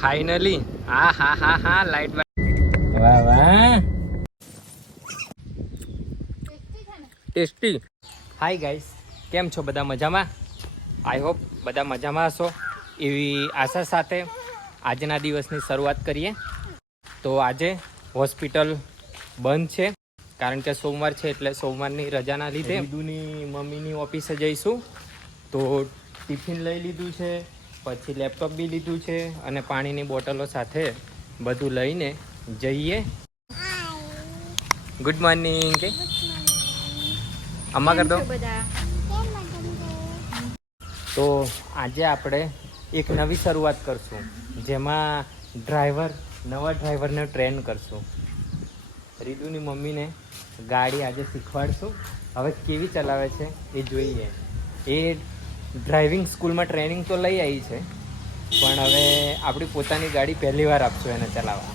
Finally હા light વાહ વાહ ટેસ્ટી. હાય ગાઈસ, કેમ છો બધા? મજામાં? આઈ હોપ બધા મજામાં હશો એવી આશા સાથે આજના દિવસની શરૂઆત કરીએ. તો આજે હોસ્પિટલ બંધ છે કારણ કે સોમવાર છે, એટલે સોમવારની રજાના લીધે રીદુની મમ્મીની ઓફિસે જઈશું. તો ટિફિન લઈ લીધું છે, પછી લેપટોપ બી લીધું છે અને પાણીની બોટલો સાથે બધું લઈને જઈએ. ગુડ મોર્નિંગ કે અમ્મા કર દો. તો આજે આપણે એક નવી શરૂઆત કરશું, જેમાં નવા ડ્રાઈવરને ટ્રેન કરશું. રીદુની મમ્મીને ગાડી આજે શીખવાડશું. હવે કેવી ચલાવે છે એ જોઈએ. એ ડ્રાઇવિંગ સ્કૂલમાં ટ્રેનિંગ તો લઈ આવી છે, પણ હવે આપણી પોતાની ગાડી પહેલી વાર આપશું એને ચલાવવા.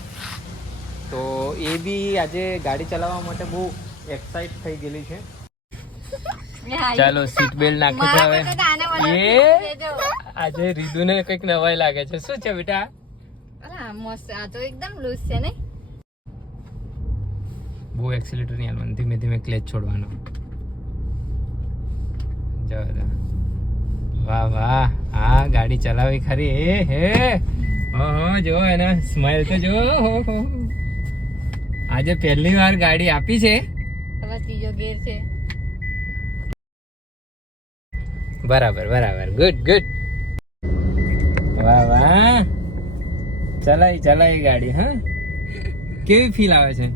તો એ બી આજે ગાડી ચલાવવા માટે બહુ એક્સાઇટ થઈ ગયેલી છે. ચાલો સીટ બેલ્ટ નાખે છે હવે. એ આજે રીદુને કંઈક નવાઈ લાગે છે. શું છે બેટા? મસ્ત, આ તો એકદમ લૂઝ છે ને. બહુ એક્સિલેટર નહીં હાલવાનું, ધીમે ધીમે ક્લેચ છોડવાનો. વાહ વાહ, હા ગાડી ચલાવી ખરી. એ હે જો એના સ્માઈલ તો જો. આજે પહેલી વાર ગાડી આપી છે. હવે ત્રીજો ગેર છે. બરાબર, ગુડ. વાહ વાહ, ચલાઈ ગાડી. હા, કેવી ફીલ આવે છે?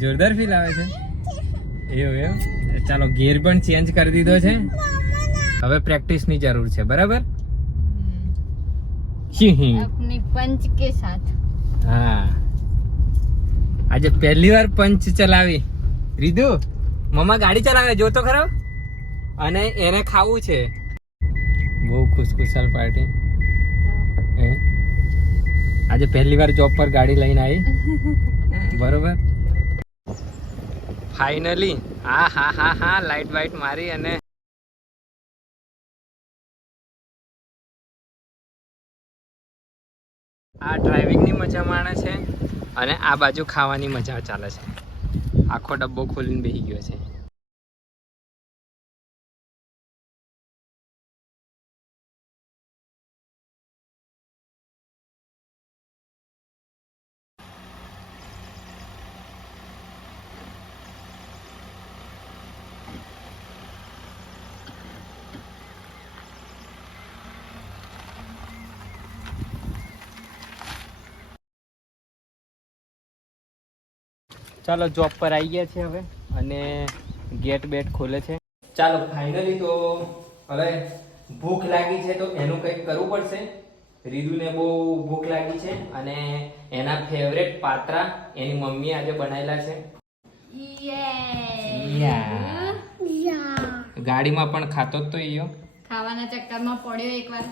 જોરદાર ફીલ આવે છે. એવું ચાલો, ગિયર પણ ચેન્જ કરી દીધો છે. હવે પ્રેક્ટિસની જરૂર છે. બરાબર. अपनी पंच के साथ. હા, આજે પહેલી વાર પંચ ચલાવી રીદુ. મમ્મા ગાડી ચલાવે જો તો ખરો, અને એને ખાવું છે. બહુ ખુશખુશાલ પાર્ટી. આજે પહેલી વાર જોબ પર ગાડી લઈને આવી. બરોબર. ફાઇનલી હા લાઈટ વાઇટ મારી અને આ ડ્રાઇવિંગની મજા માણે છે અને આ બાજુ ખાવાની મજા ચાલે છે. આખો ડબ્બો ખોલીને બેસી ગયો છે. ચાલો જોબ પર આવી ગયા છે હવે, અને ગેટ બેટ ખોલે છે. ચાલો ફાઇનલી તો હવે ભૂખ લાગી છે, તો એનું કંઈક કરવું પડશે. રીદુને બહુ ભૂખ લાગી છે અને એના ફેવરેટ પાત્રા એની મમ્મી આજે બનાવેલા છે. ગાડીમાં પણ ખાતો જ તો ઈયો ખાવાના ચક્કરમાં પડ્યો એકવાર.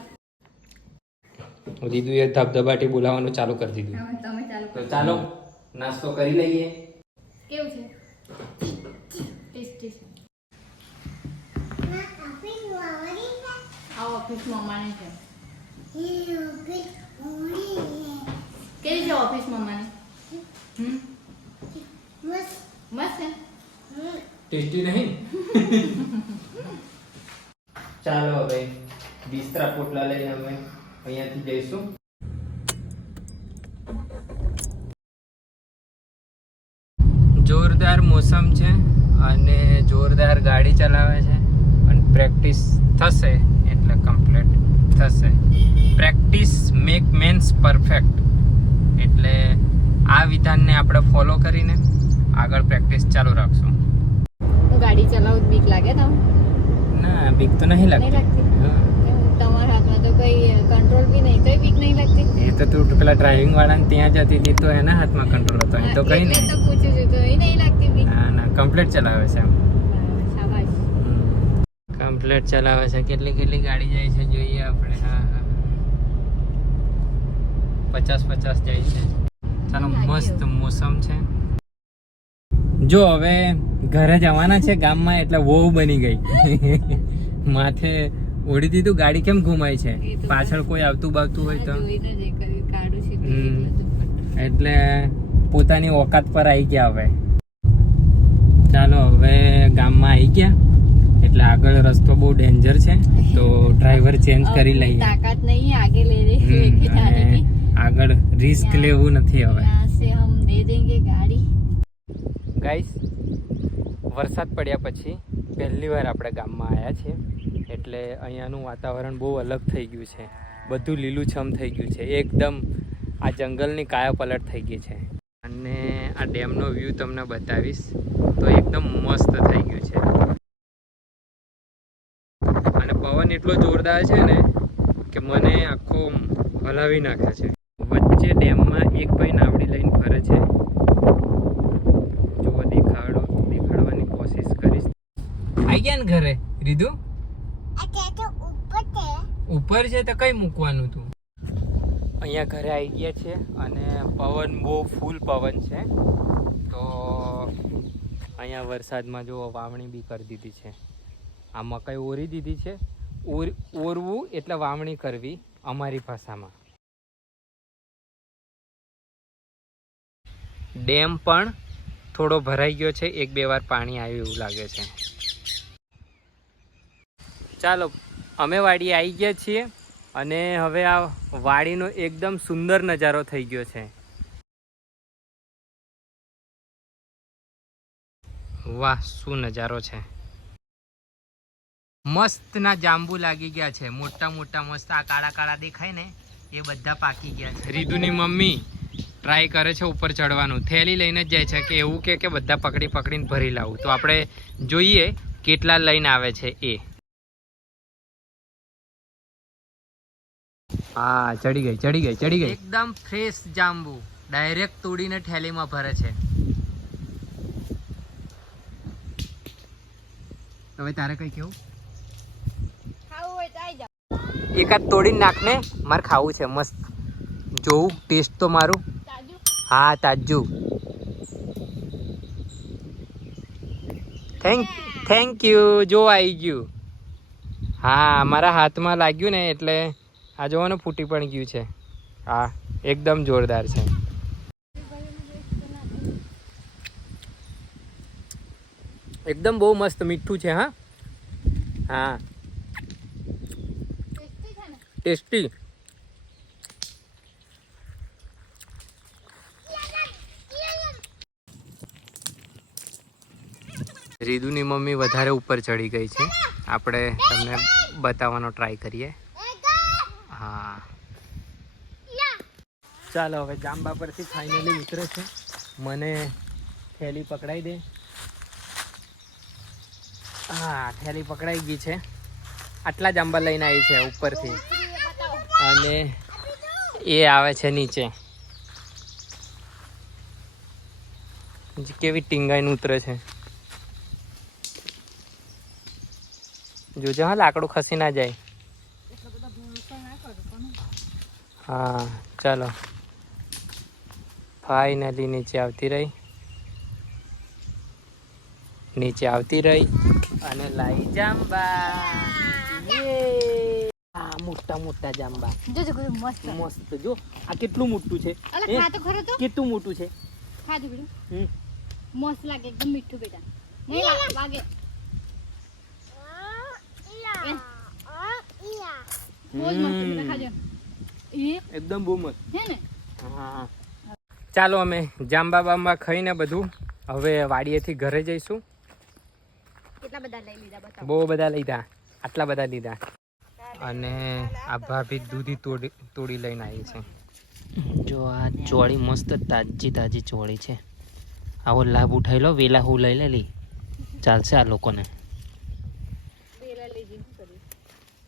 રીદુએ ધબધબાટી બોલાવવાનું ચાલુ કરી દીધું. તમે ચાલુ તો ચાલો નાસ્તો કરી લઈએ. કેવું છે? ટેસ્ટી છે. આ ઓફિસ મમ્માની છે. કેવી છે ઓફિસ મમ્માની? મસ્ત છે. ટેસ્ટી નહીં? ચાલો હવે બિસ્તરા પોટલા લઈને અમે અહીંયાથી જઈશું. જોરદાર મોસમ છે અને જોરદાર ગાડી ચલાવે છે, અને પ્રેક્ટિસ થશે એટલે કમ્પ્લીટ થશે. Practice make men's perfect. એટલે આ વિધાનને આપણે ફોલો કરીને આગળ પ્રેક્ટિસ ચાલુ રાખશું. હું ગાડી ચલાવું બીક લાગે તમને? ના, બીક તો નહીં લાગતી. તમારા હાથમાં તો કઈ કંટ્રોલ બી નહીં, તોય બીક નહીં લાગતી? એ તો તું પેલા ડ્રાઇવિંગ વાળાને ત્યાં જતી હતી તો એના હાથમાં કંટ્રોલ હતો, એ તો કઈ નહીં. તો પૂછું છું, તો એ નહીં લાગતી બીક? ના, કમ્પ્લીટ ચલાવે છે. શાબાશ. કમ્પ્લીટ ચલાવે છે. કેટલી ગાડી જાય છે જોઈએ આપણે. હા 50 જાય છે. ચાલો, મસ્ત મોસમ છે. જો હવે ઘરે જવાના છે ગામમાં, એટલે વહુ બની ગઈ. માથે ઓડી દીધું. ગાડી કેમ ઘુમાય છે? એ તો પાછળ કોઈ આવતું બાવતું હોય તો. જોઈને જ એક કાઢું છે એટલે પોતાની ઓકાત પર આવી ગયા હવે. ચાલો હવે ગામમાં આવી ગયા, એટલે આગળ રસ્તો બહુ ડેન્જર છે, તો ડ્રાઈવર ચેન્જ કરી લઈએ. તાકાત નહીં આગે લે રહે કે જાને અને की આગળ રિસ્ક લેવું નથી હવે. यहाँ से हम दे देंगे गाड़ी. ગાઈસ, વરસાદ પડ્યા પછી પહેલી વાર આપણે ગામમાં આવ્યા છીએ, એટલે અહીંયાનું વાતાવરણ બહુ અલગ થઈ ગયું છે. બધું લીલુંછમ થઈ ગયું છે, એકદમ આ જંગલની કાયા પલટ થઈ ગઈ છે. અને આ ડેમનો વ્યૂ તમને બતાવીશ તો એકદમ મસ્ત થઈ ગયું છે. અને પવન એટલો જોરદાર છે ને કે મને આખો હલાવી નાખે છે. વચ્ચે ડેમમાં એક ભાઈ નાવડી લઈને ફરે છે. જો દેખાડવાની કોશિશ કરીશ. આઈ ગયા ને ઘરે રીધુ? ઉપર છે તો કઈ મૂકવાનું તું? અહીંયા ઘરે આવી ગયા છે અને પવન બહુ ફૂલ પવન છે. તો અહીંયા વરસાદમાં જો વાવણી બી કરી દીધી છે. આ મકાઈ ઓરી દીધી છે. ઓરવું એટલે વાવણી કરવી અમારી ભાષામાં. ડેમ પણ થોડો ભરાઈ ગયો છે, 1-2 વાર પાણી આવ્યું એવું લાગે છે. ચાલો અમે વાડી આવી ગયા છીએ અને હવે આ વાડીનો એકદમ સુંદર નજારો થઈ ગયો છે. વાહ, શું નજારો છે! મસ્તના જાંબુ લાગી ગયા છે, મોટા મોટા મસ્ત. આ કાળા કાળા દેખાય ને એ બધા પાકી ગયા છે. રીધુની મમ્મી ટ્રાય કરે છે ઉપર ચડવાનું. થેલી લઈને જ જાય છે કે એવું કે બધા પકડીને ભરી લાવું. તો આપણે જોઈએ કેટલા લઈને આવે છે એ. હા, ચડી ગઈ. એકદમ ફ્રેશ જાંબુ ડાયરેક્ટ તોડીને થેલીમાં ભરે છે. હવે તારે કઈ કેવું? એકાદ તોડીને નાખને, મારે ખાવું છે. મસ્ત જોવું ટેસ્ટ તો મારું. હા, તાજું. Thank you. જો આવી ગયું. હા, મારા હાથમાં લાગ્યું ને એટલે આ જોવાનું ફૂટી પણ ગયું છે. હા, એકદમ જોરદાર છે. એકદમ બહુ મસ્ત મીઠું છે. હા હા, ટેસ્ટી. રીદુની મમ્મી વધારે ઉપર ચડી ગઈ છે. આપણે તમને બતાવવાનો ટ્રાય કરીએ. હા, ચાલો હવે જાંબા પરથી ફાઇનલી ઉતરે છે. મને થેલી પકડાઈ દે. હા, થેલી પકડાઈ ગઈ છે. આટલા જાંબા લઈને આવી છે ઉપરથી અને એ આવે છે નીચે. કેવી ટીંગાઈને ઉતરે છે. જોજે હા, લાકડું ખસી ના જાય. હા, ચાલો ફાઇનલી નીચે આવતી રહી અને લાઈ જાંબા. આ મોટા જાંબા જોજો મસ્ત મસ્ત. જો આ કેટલું મોટું છે. ખા તો ખરો તો. કેટલું મોટું છે. ખાજો બેટા. મસ્ત લાગે, એકદમ મીઠું બેટા. નહીં લાગે. બહુ જ મસ્ત બેટા, ખાજો. એકદમ બહુ મસ્ત હે ને? હા, ચાલો અમે જાંબા બાંબા ખાઈને બધું હવે વાડીએથી ઘરે જઈશું. કેટલા બધા લઈ લીધા બતાવો. બહુ બધા લીધા, આટલા બધા લીધા. અને આ ભાભી દૂધી તોડી લઈને આવી છે. જો આ ચોળી મસ્ત તાજી ચોળી છે. આવો લાભ ઉઠાઈ લો. વેલા હું લઈ લેલી ચાલશે આ લોકોને.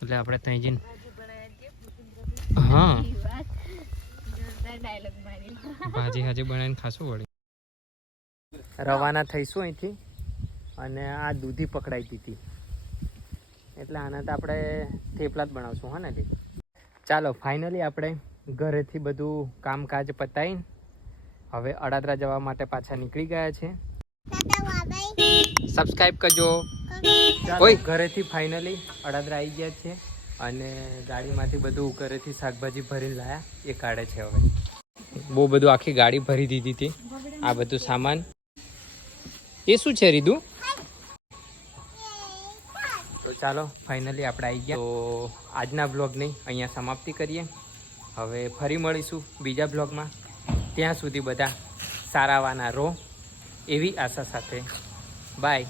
એટલે આપણે ત્યાં જઈને હા ભાજી હાજી બનાવીને ખાશું વળી. રવાના થઈશું અહીંથી. અને આ દૂધી પકડાઈ દીધી એટલે આના તો આપણે થેપલા જ બનાવશું. હા ને? ચાલો ફાઇનલી આપણે ઘરેથી બધું કામકાજ પતાવીને હવે અડાદરા જવા માટે પાછા નીકળી ગયા છે. સબસ્ક્રાઈબ કરજો. ચાલો ઓય. ઘરેથી ફાઇનલી અડાદરા આવી ગયા છે અને ગાડીમાંથી બધું ઘરેથી શાકભાજી ભરીને લાયા એ કાઢે છે હવે. બહુ બધું આખી ગાડી ભરી દીધી હતી આ બધું સામાન. એ શું છે રીધુ? તો ચાલો ફાઇનલી આપણે આવી ગયા. તો આજના બ્લોગની અહીંયા સમાપ્તિ કરીએ. હવે ફરી મળીશું બીજા બ્લોગમાં. ત્યાં સુધી બધા સારાવાના રહો એવી આશા સાથે બાય.